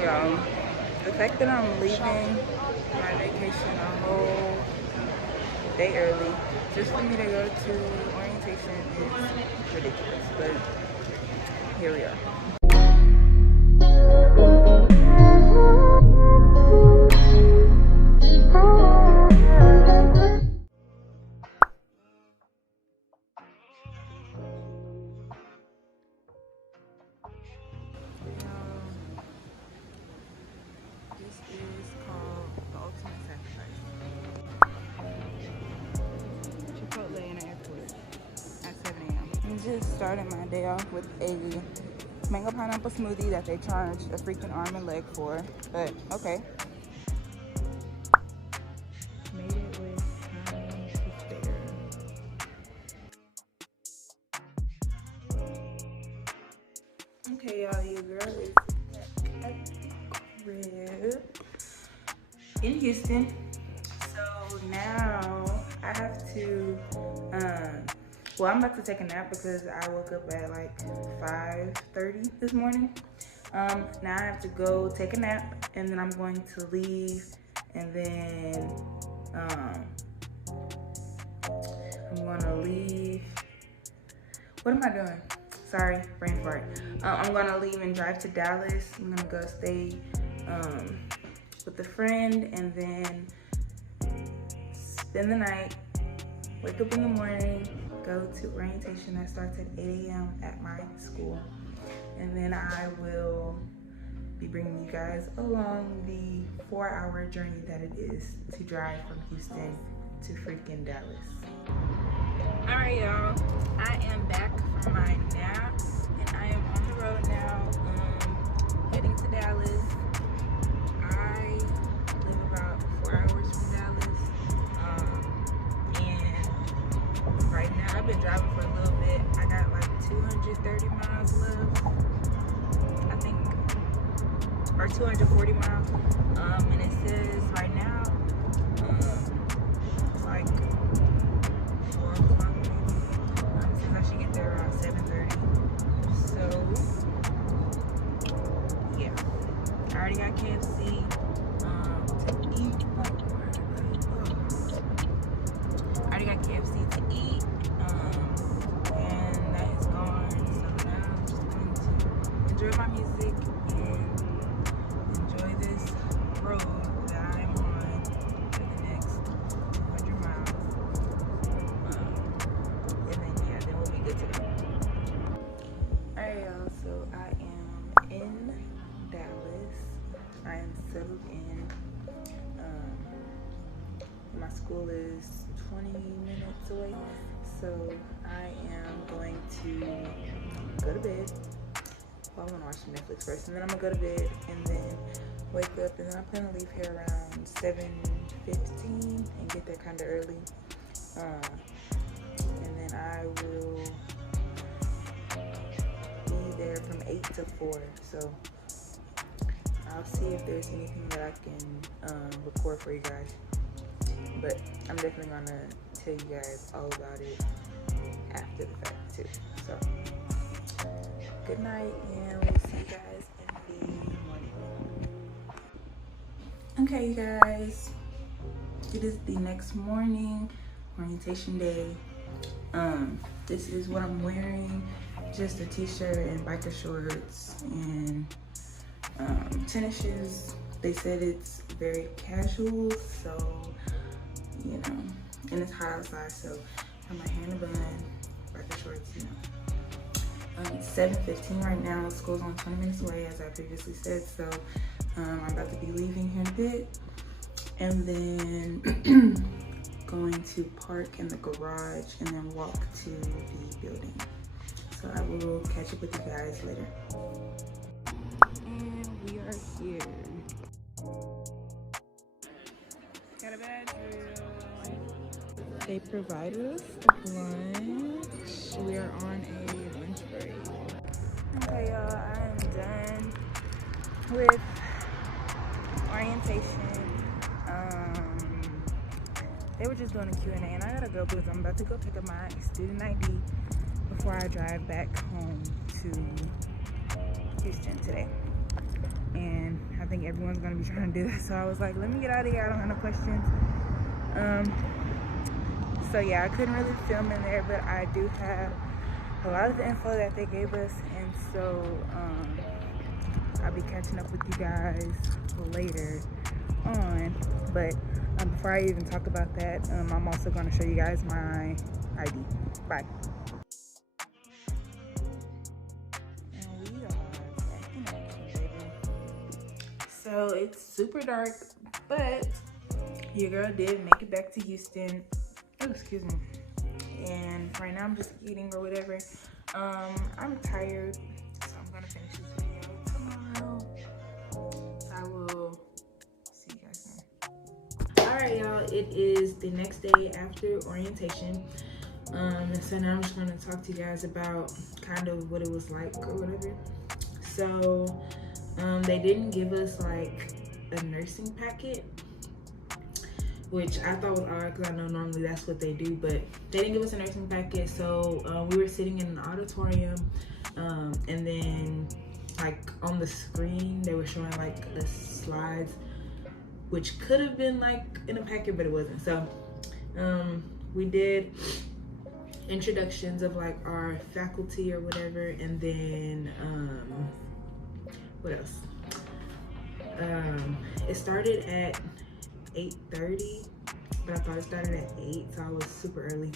Y'all, the fact that I'm leaving my vacation a whole day early just for me to go to orientation is ridiculous, but here we are. This is called the ultimate sacrifice. Chipotle in the airport at 7 a.m. I just started my day off with a mango pineapple smoothie that they charged a freaking arm and leg for, but okay. Made it with time to spare. Okay, y'all, your girl is at the crib in Houston. So now I have to, well, I'm about to take a nap because I woke up at like 5:30 this morning. Now I have to go take a nap, and then I'm going to leave, and then I'm gonna leave. What am I doing? Sorry, brain fart. I'm gonna leave and drive to Dallas. I'm gonna go stay with a friend, and then spend the night, wake up in the morning, go to orientation that starts at 8 a.m. at my school. And then I will be bringing you guys along the 4-hour journey that it is to drive from Houston to freaking Dallas. All right, y'all, I am back from my nap, and I am on the road now, heading to Dallas. I live about 4 hours from Dallas, and right now I've been driving for a little bit. I got like 230 miles left, I think, or 240 miles, and it says right now it's like 4 o'clock maybe. It says I should get there around 7:30. So yeah, I already got KFC to eat. I already got KFC to eat, and that is gone. So now I'm just going to enjoy my music and enjoy this road that I'm on for the next 200 miles. And then yeah, then we'll be good to go. Alright, y'all, so I am in Dallas. I am settled in. My school is 20 minutes away, so I am going to go to bed. Well, I'm gonna watch Netflix first, and then I'm gonna go to bed, and then wake up, and then I plan to leave here around 7:15 and get there kind of early. And then I will be there from 8 to 4. So I'll see if there's anything that I can record for you guys. But I'm definitely gonna tell you guys all about it after the fact too. So good night, and we'll see you guys in the morning. Okay, you guys, it is the next morning, orientation day. This is what I'm wearing: just a t-shirt and biker shorts and tennis shoes. They said it's very casual, so you know, and it's hot outside, so I have my hair in a bun, biker shorts, you know. It's 7:15 right now. School's only 20 minutes away, as I previously said, so I'm about to be leaving here in a bit, and then going to park in the garage and then walk to the building. So I will catch up with you guys later. And we are here. Got a badge. They provided us lunch. We are on a lunch break. Okay, y'all, I am done with orientation. They were just doing a Q&A, and I gotta go because I'm about to go pick up my student ID before I drive back home to Houston today. And think everyone's gonna be trying to do that. So I was like, let me get out of here. I don't have no questions. So yeah, I couldn't really film in there, but I do have a lot of the info that they gave us, and so I'll be catching up with you guys later on. But before I even talk about that, I'm also going to show you guys my ID. Bye. And we are backing up, baby. So it's super dark, but your girl did make it back to Houston. Oh, excuse me. And right now I'm just eating or whatever. I'm tired, so I'm gonna finish this video tomorrow. So I will see you guys then. Alright, y'all, it is the next day after orientation. So now I'm just gonna talk to you guys about kind of what it was like or whatever. So they didn't give us like a nursing packet, which I thought was odd because I know normally that's what they do, but they didn't give us a nursing packet. So we were sitting in an auditorium, and then like on the screen they were showing like the slides, which could have been like in a packet, but it wasn't. So we did introductions of like our faculty or whatever, and then what else? It started at 8:30, but I thought it started at 8, so I was super early.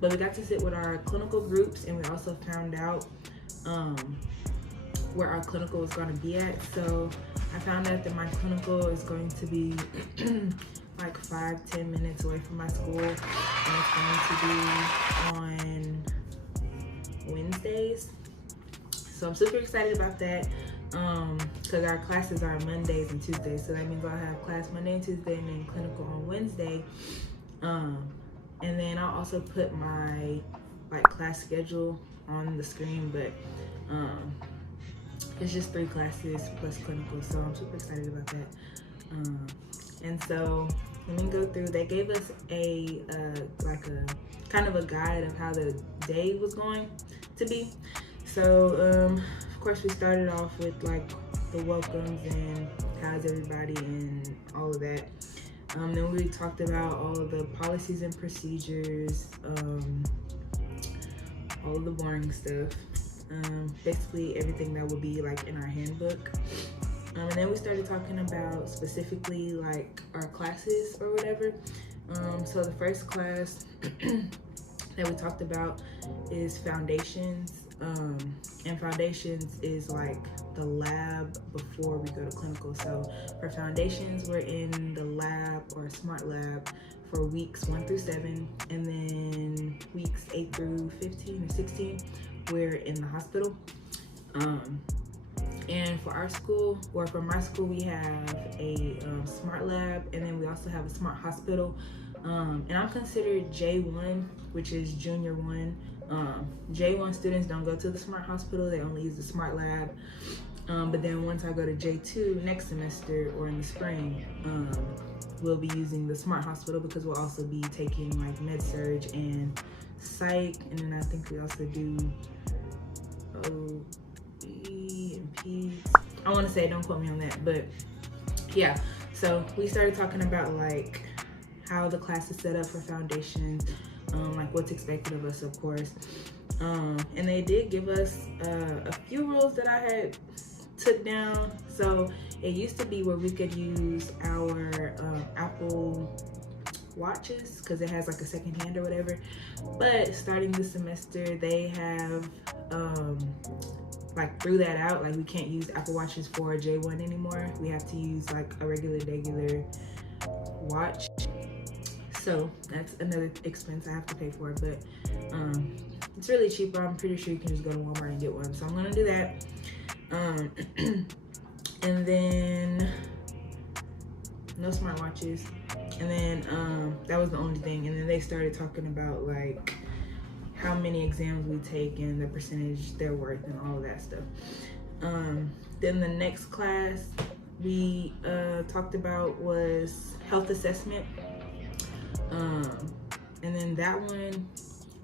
But we got to sit with our clinical groups, and we also found out where our clinical was going to be at. So I found out that my clinical is going to be like 5-10 minutes away from my school, and it's going to be on Wednesdays. So I'm super excited about that. Because our classes are Mondays and Tuesdays, so that means I'll have class Monday and Tuesday and then clinical on Wednesday. And then I'll also put my like class schedule on the screen, but it's just 3 classes plus clinical, so I'm super excited about that. And so let me go through. They gave us a like a kind of a guide of how the day was going to be. So of course we started off with like the welcomes and how's everybody and all of that. Then we talked about all of the policies and procedures, all of the boring stuff, basically everything that would be like in our handbook. And then we started talking about specifically like our classes or whatever. So the first class that we talked about is foundations. And foundations is like the lab before we go to clinical. So for foundations, we're in the lab or smart lab for weeks 1 through 7, and then weeks 8 through 15 or 16 we're in the hospital. And for our school, or for my school, we have a smart lab, and then we also have a smart hospital. And I'm considered J1, which is junior 1. J1 students don't go to the smart hospital, they only use the smart lab. But then once I go to J2 next semester or in the spring, we'll be using the smart hospital because we'll also be taking like med surg and psych, and then I think we also do OB and peds. I want to say, don't quote me on that, but yeah. So we started talking about like how the class is set up for foundations, like what's expected of us, of course. And they did give us a few rules that I had took down. So it used to be where we could use our Apple watches because it has like a second hand or whatever, but starting this semester they have like threw that out. Like we can't use Apple watches for a J1 anymore. We have to use like a regular watch. So that's another expense I have to pay for, but it's really cheaper. I'm pretty sure you can just go to Walmart and get one. So I'm gonna do that. And then no smartwatches. And then that was the only thing. And then they started talking about like how many exams we take and the percentage they're worth and all of that stuff. Then the next class we talked about was health assessment. And then that one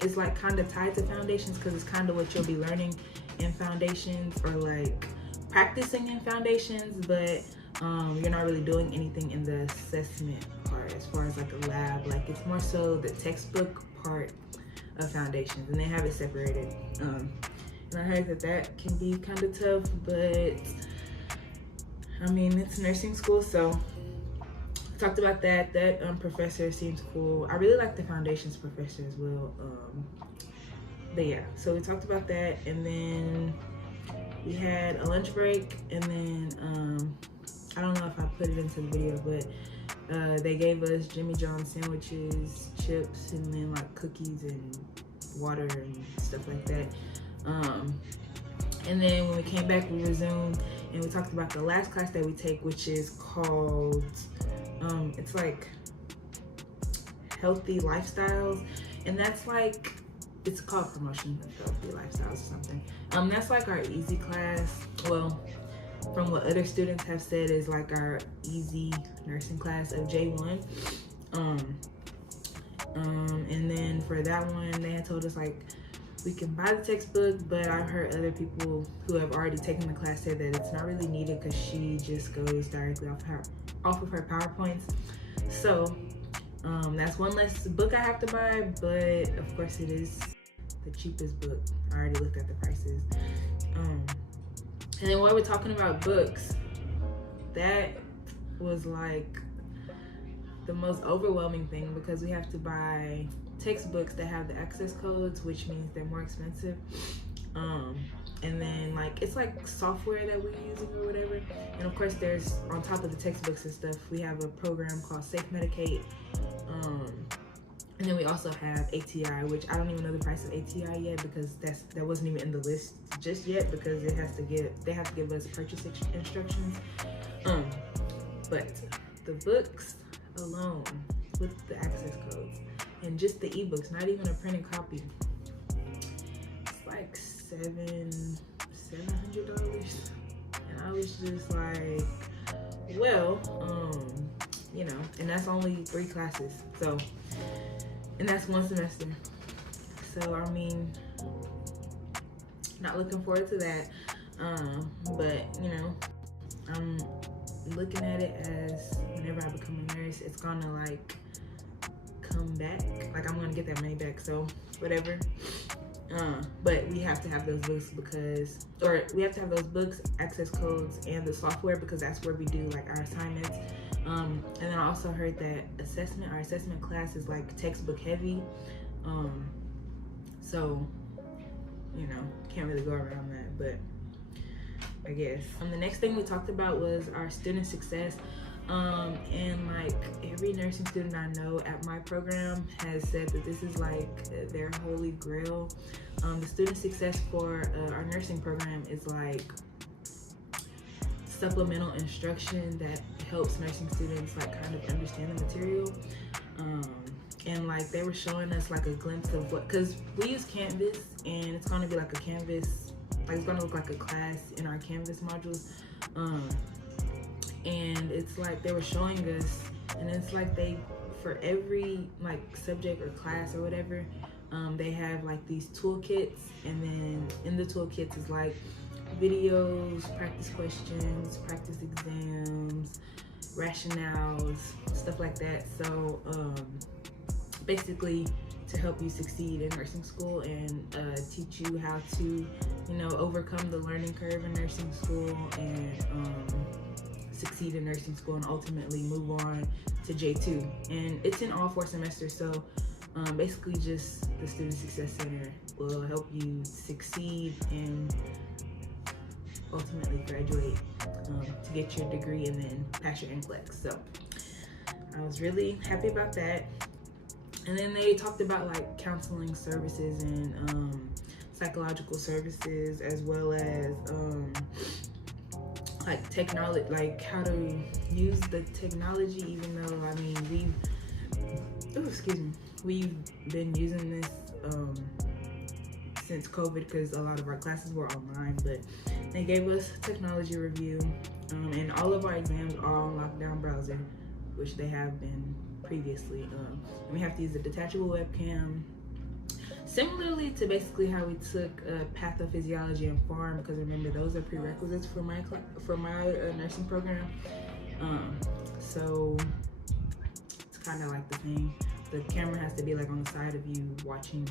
is like kind of tied to foundations because it's kind of what you'll be learning in foundations, or like practicing in foundations, but you're not really doing anything in the assessment part as far as like a lab. Like it's more so the textbook part of foundations, and they have it separated. And I heard that can be kind of tough, but I mean, it's nursing school, so I talked about that. That professor seems cool. I really like the foundations professor as well. But yeah, so we talked about that, and then we had a lunch break, and then I don't know if I put it into the video, but they gave us Jimmy John's sandwiches, chips, and then like cookies and water and stuff like that. And then when we came back, we resumed, and we talked about the last class that we take, which is called, it's like healthy lifestyles, and that's like, it's called promotion of healthy lifestyles or something. That's like our easy class. Well, from what other students have said, is like our easy nursing class of J1. And then for that one, they had told us like we can buy the textbook, but I've heard other people who have already taken the class say that it's not really needed because she just goes directly off of her PowerPoints. So that's one less book I have to buy, but of course it is the cheapest book. I already looked at the prices. And then while we're talking about books, that was like the most overwhelming thing, because we have to buy textbooks that have the access codes, which means they're more expensive. And then like it's like software that we're using or whatever. And of course there's, on top of the textbooks and stuff, we have a program called Safe Medicate. And then we also have ATI, which I don't even know the price of ATI yet, because that wasn't even in the list just yet, because they have to give us purchase instructions. But the books alone with the access codes and just the ebooks, not even a printed copy, it's like $700. And I was just like, well, you know, and that's only 3 classes, so, and that's 1 semester. So I mean, not looking forward to that. But you know, I'm looking at it as whenever I become a nurse, it's gonna like come back, like I'm gonna get that money back, so whatever. But we have to have those books we have to have those books, access codes, and the software, because that's where we do like our assignments. And then I also heard that our assessment class is like textbook heavy. So, you know, can't really go around that, but I guess. The next thing we talked about was our student success. And like every nursing student I know at my program has said that this is like their holy grail. The student success for our nursing program is like supplemental instruction that helps nursing students like kind of understand the material. And like they were showing us like a glimpse of what, because we use Canvas, and it's going to be like a Canvas, like it's going to look like a class in our Canvas modules. And it's like they were showing us, and it's like for every like subject or class or whatever, they have like these toolkits, and then in the toolkits is like videos, practice questions, practice exams, rationales, stuff like that. So basically to help you succeed in nursing school, and teach you how to, you know, overcome the learning curve in nursing school, and succeed in nursing school, and ultimately move on to J2. And it's in all 4 semesters, so basically just the Student Success Center will help you succeed and ultimately graduate to get your degree and then pass your NCLEX. So I was really happy about that. And then they talked about like counseling services and psychological services, as well as like technology, like how to use the technology, even though I mean we've been using this since COVID, because a lot of our classes were online. But they gave us technology review, and all of our exams are on lockdown browser, which they have been previously. And we have to use a detachable webcam, similarly to basically how we took pathophysiology and pharm, because remember those are prerequisites for my nursing program. So it's kind of like the same. The camera has to be like on the side of you, watching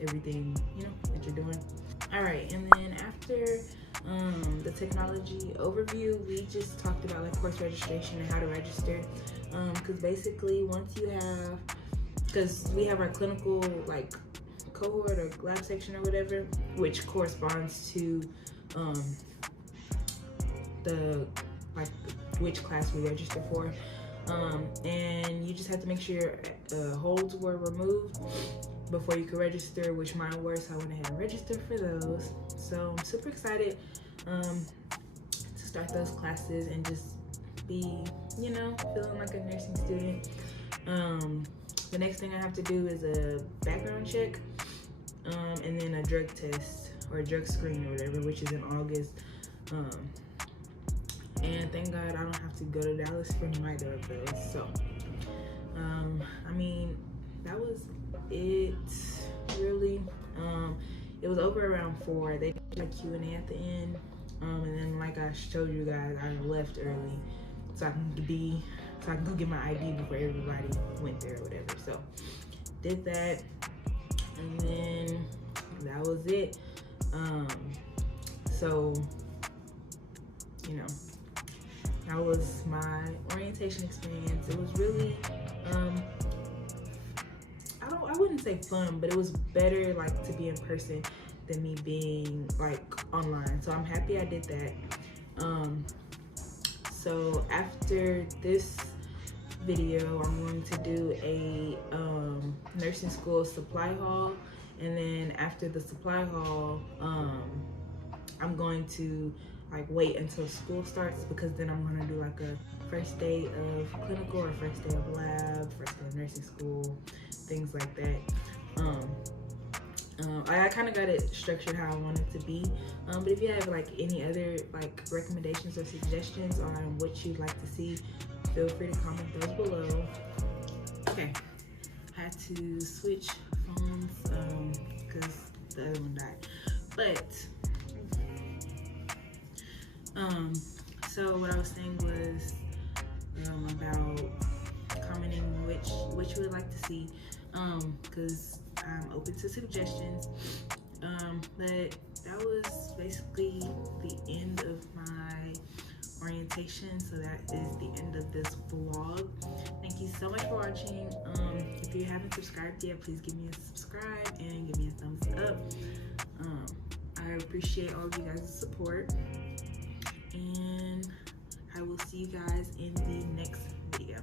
everything, you know, that you're doing. All right, and then after the technology overview, we just talked about like course registration and how to register. Because basically once you have, because we have our clinical like cohort or lab section or whatever, which corresponds to the like which class we register for. And you just have to make sure holds were removed before you could register, which mine were, so I went ahead and registered for those. So I'm super excited to start those classes and just be, you know, feeling like a nursing student. The next thing I have to do is a background check, and then a drug test or a drug screen or whatever, which is in August. And thank God I don't have to go to Dallas for neither of those. So, I mean, that was it, really. It was over around 4. They did a Q&A at the end. And then, like I showed you guys, I left early so I can go get my ID before everybody went there or whatever. So, did that, and then that was it. So, you know, that was my orientation experience. It was really, I wouldn't say fun, but it was better like to be in person than me being like online. So I'm happy I did that. So after this video, I'm going to do a nursing school supply haul, and then after the supply haul, I'm going to like wait until school starts, because then I'm gonna do like a first day of clinical or first day of lab, first day of nursing school, things like that. I kind of got it structured how I want it to be. But if you have like any other like recommendations or suggestions on what you'd like to see, feel free to comment those below. Okay, I had to switch phones because the other one died. But so what I was saying was about commenting which you would like to see, because I'm open to suggestions. But that was basically the end of my orientation, so that is the end of this vlog. Thank you so much for watching. If you haven't subscribed yet, please give me a subscribe and give me a thumbs up. I appreciate all of you guys' support, and I will see you guys in the next video.